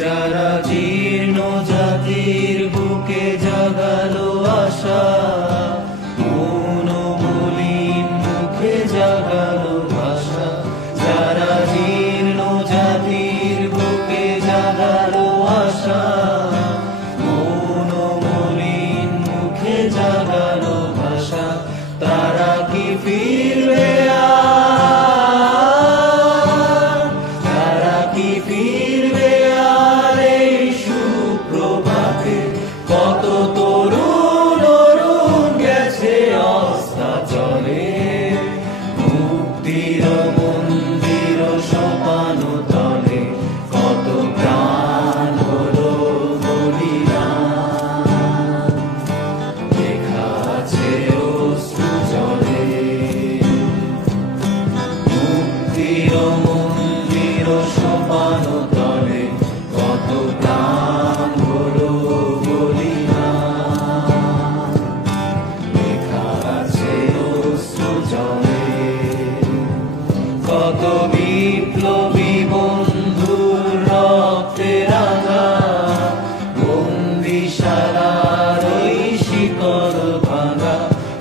যারা জীর্ণ জাতির বুকে জাগালো আশা, মৌন-মলিন মুখে জাগালো ভাষা। যারা জীর্ণ জাতির বুকে জাগালো আশা, মৌন-মলিন মুখে জাগালো ভাষা। তারা কি ফিরবে আর? তারা কি ফিরবে আর এই সুপ্রভাতে? কত তরুণ অরুণ গেছে অস্তাচলে, মুক্তির মন্দির সোপান তলে। কত প্রাণ হলো বলিদান, লেখা আছে অশ্রু জলে। মুক্তির মন্দির সোপান তলে, কত প্রাণ হলো বলিদান, লেখা আছে অশ্রু জলে। কত বিপ্লবী বন্ধুর রক্তে রাঙা বন্দিশালার ওই শিকল ভাঙা।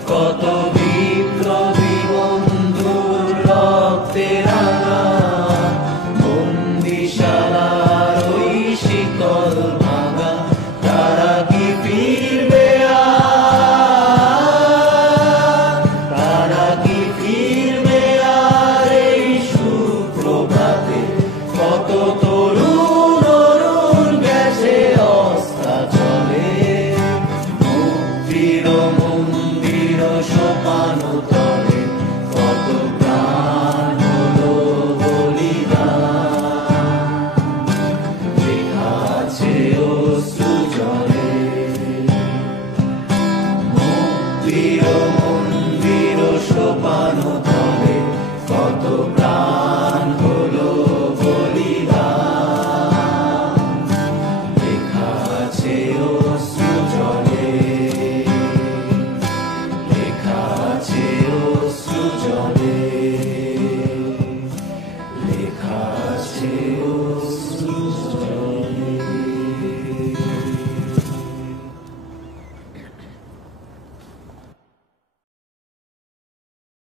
কত বিপ্লবী বন্ধুর রক্তে